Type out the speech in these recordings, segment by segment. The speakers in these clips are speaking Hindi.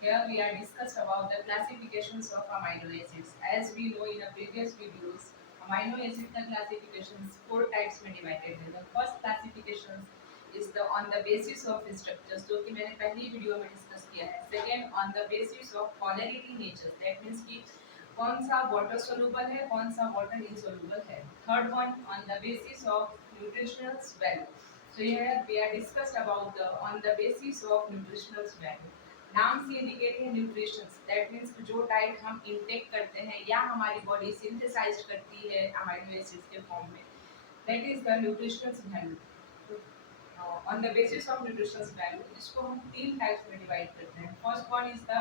Here we are discussed about the classifications of amino acids. As we know in the previous videos, amino acid का classifications four types में divided है. The first classification is the on the basis of structures, जो कि मैंने पहली वीडियो में डिस्कस किया है. Second, on the basis of polarity nature, that means कि कौन सा water soluble है, कौन सा water insoluble है. Third one, on the basis of nutritional value. So here we are discussed about the on the basis of nutritional value. नाम से इंडिकेट है न्यूट्रिशंस, दैट मींस जो डाइट हम इनटेक करते हैं या हमारी बॉडी सिंथेसाइज करती है अमीनो एसिड्स के फॉर्म में, that is the nutritions value. On the basis of nutritions value इसको हम तीन टाइप्स में डिवाइड करते हैं. First one is the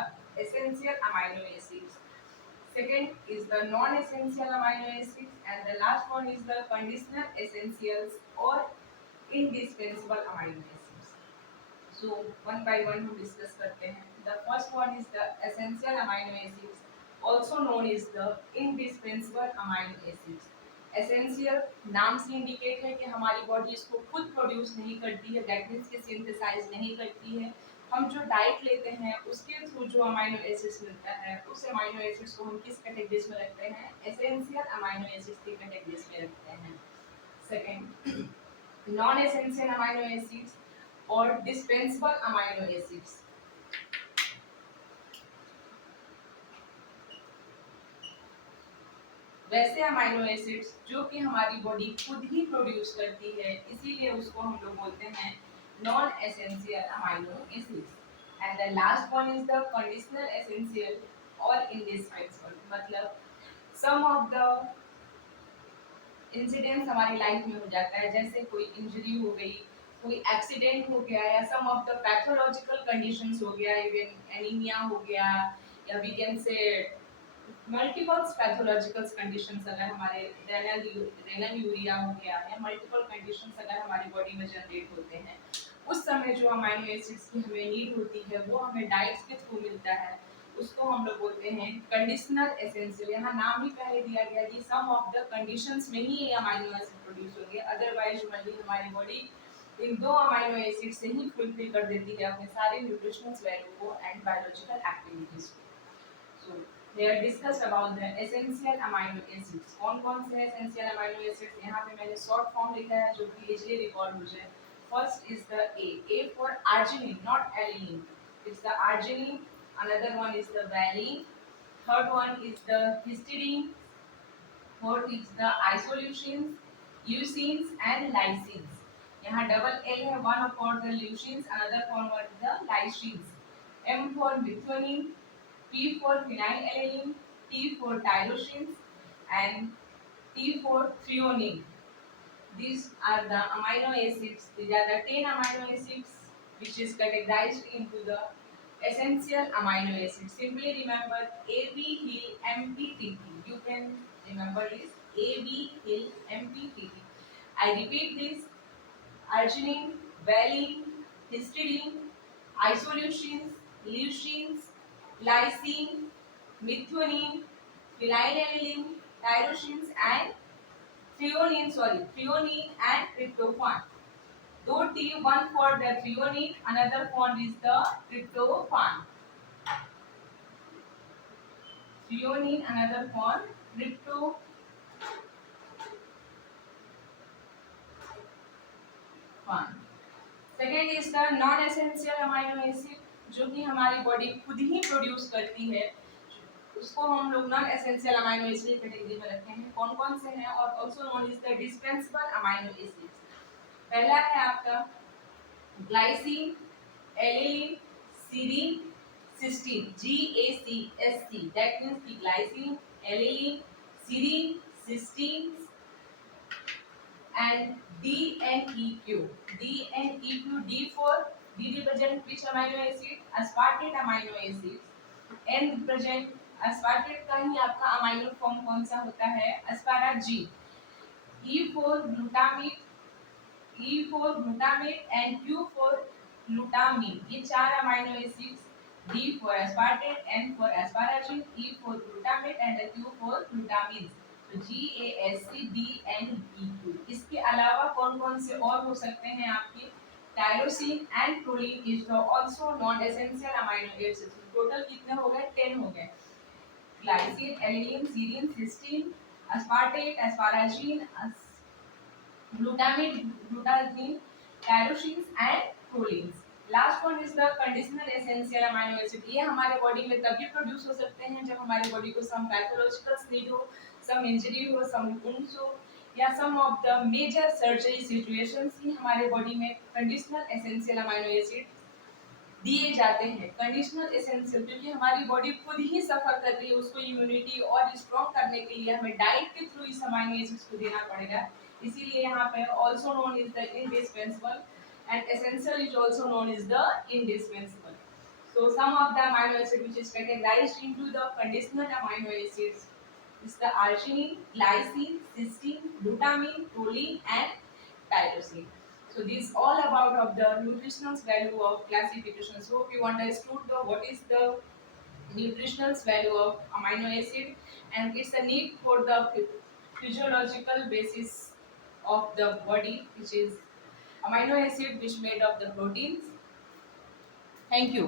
essential amino acids, second is the non-essential amino acids, and the last one is the conditional essentials or indispensable amino acids. So one by one हम डिस्कस करते हैं. The first one is the essential amino acids, also known as the indispensable amino acids. Essential नाम से इंडिकेट है कि हमारी बॉडी इसको खुद प्रोड्यूस नहीं करती है, दैट मीन्स कि सिंथेसाइज नहीं करती है. हम जो डाइट लेते हैं उसके थ्रू जो अमाइनो एसिड्स मिलता है, उस अमाइनो एसिड्स को हम किस कैटेगरीज में रखते हैं? एसेंशियल अमाइनो एसिड्स की कैटेगरीज में रखते हैं. Second, non essential amino acids और डिस्पेंसेबल अमाइनो एसिड्स. वैसे अमाइनो एसिड्स जो कि हमारी बॉडी खुद ही प्रोड्यूस करती है, इसीलिए उसको हम लोग बोलते हैं non essential amino acids. And the last one is the conditional essential और इंडिस्पेंसेबल. मतलब सम ऑफ द इंसिडेंट्स हमारी लाइफ में हो जाता है, जैसे कोई इंजरी हो गई, कोई एक्सीडेंट हो गया, या some of the pathological conditions हो गया, इवन एनीमिया हो गया, या we can say multiple pathological conditions अगर हमारे रेनल यूरिया हो गया, या मल्टीपल कंडीशंस अगर हमारी बॉडी में जनरेट होते हैं, उस समय जो अमाइनो एसिड्स की हमें नीड होती है वो हमें डाइट्स के थ्रू मिलता है, उसको हम लोग बोलते हैं कंडीशनल एसेंशियल. यहाँ नाम ही पहले दिया गया कि सम ऑफ द कंडीशंस में ही ये अमाइनो एसिड प्रोड्यूस होंगे, अदरवाइज हमारी बॉडी इन दो अमाइनो एसिड से ही फुलफिल कर देती है अपने सारे न्यूट्रिशनल वैल्यू को एंड बायोलॉजिकल एक्टिविटीज को. सो they are discussed about the essential amino acids. कौन कौन से essential amino acids? यहाँ पे मैंने short form लिखा है जो कि easily recall हो जाए. First is the A for arginine, not alanine. It's the arginine. Another one is the valine. Third one is the histidine. Fourth is the isoleucines, leucines and lysines. यहाँ double L है, one for the leucines, another for the lysines. M for methionine, P for phenylalanine, T for tyrosines, and T for threonine. These are the amino acids. These are the 10 amino acids which is categorized into the essential amino acids. Simply remember AB, HIL, MPTT. You can remember this AB, HIL, MPTT. I repeat this: arginine, valine, histidine, isoleucines, leucines, lysine, methionine, phenylalanine, tyrosines and threonine and tryptophan. दो T, one for the threonine, another one is the tryptophan. Threonine, another one tryptophan. Second is the non essential amino acid जो कि हमारी बॉडी खुद ही प्रोड्यूस करती है, उसको हम लोग non essential amino acid category में रखते हैं. कौन कौन से हैं? और also known is the dispensable amino acids. पहला है आपका glycine, alanine, serine, cysteine. GACSC, that means की glycine, alanine, serine, cysteine and DNEQ. DNEQ, D for D represent which amino acid? Aspartate amino acids. N represent aspartate का ही आपका अमाइनो फॉर्म कौन सा होता है? asparagine. E for glutamate, E for glutamate and Q for glutamine. ये चार amino acids. D for aspartate, N for asparagine, E for glutamate and Q for glutamine. तो GASC, DNEQ. इसके अलावा कौन कौन से और हो सकते हैं आपके? Tyrosine and proline is also non essential amino acids. Total कितने हो गए? 10 हो गए। Glycine, alanine, serine, cysteine, aspartate, asparagine, glutamate, glutazine, tyrosines and prolines. Last one is the conditional essential amino acid. ये हमारे बॉडी में तभी प्रोड्यूस हो सकते हैं जब हमारे बॉडी को सम पैथोलॉजिकल नीड हो, सम इंजरी हो, सम वुंड्स हो, या some of the major surgery situations ही हमारे बॉडी में कंडीशनल एसेंशियल अमाइनो एसिड दिए जाते हैं। कंडीशनल एसेंशियल क्योंकि हमारी बॉडी खुद ही सफर कर रही है, उसको इम्यूनिटी और स्ट्रॉन्ग करने के लिए हमें डाइट के थ्रू इस अमाइनो एसिड्स को देना पड़ेगा। इसीलिए यहाँ पे also known is the indispensable and essential is also known is the indispensable. So some of the amino acid which is categorized into the conditional amino acids is the arginine, glycine, cysteine, glutamine, proline and tyrosine. So this all about of the nutritional value of classification. So if you understood the what is the nutritional value of amino acid and it's a need for the physiological basis of the body, which is amino acid which made of the proteins. Thank you.